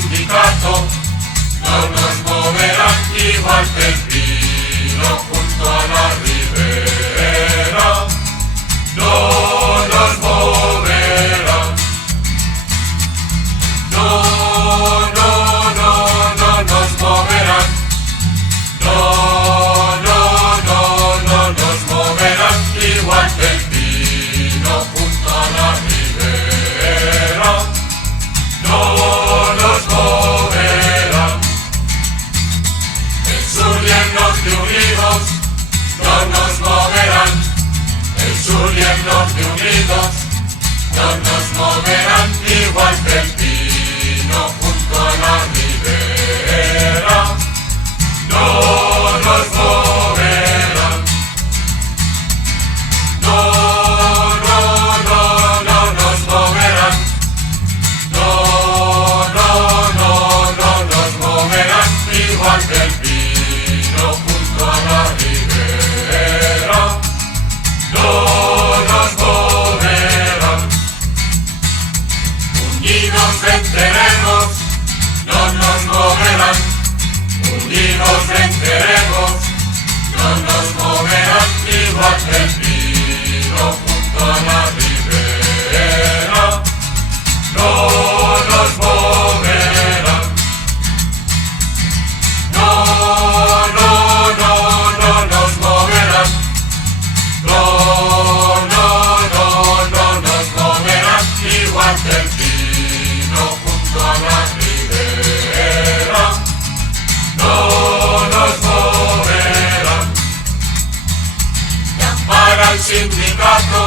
sindicato, no nos moverán igual que el pino junto a la ribera. No nos moverán. No, no, no, no nos moverán. No, no, no, no nos moverán igual que el pino junto a la ribera. No nos moverán. El sur y el norte unidos no nos moverán. El sur y el norte unidos no nos moverán igual que el pino junto a la ribera. No nos moverán. No, no, no, no nos moverán. No, no, no, no nos moverán igual que el pino junto a la ribera. No nos moverán. Unidos venceremos, no nos moverán. Unidos venceremos, no nos moverán igual que el pino junto a la ribera. No nos moverán. No, no, no, no nos moverán. No, no, no, no nos moverán igual que el pino junto a la ribera. No nos moverán. Ya para el sindicato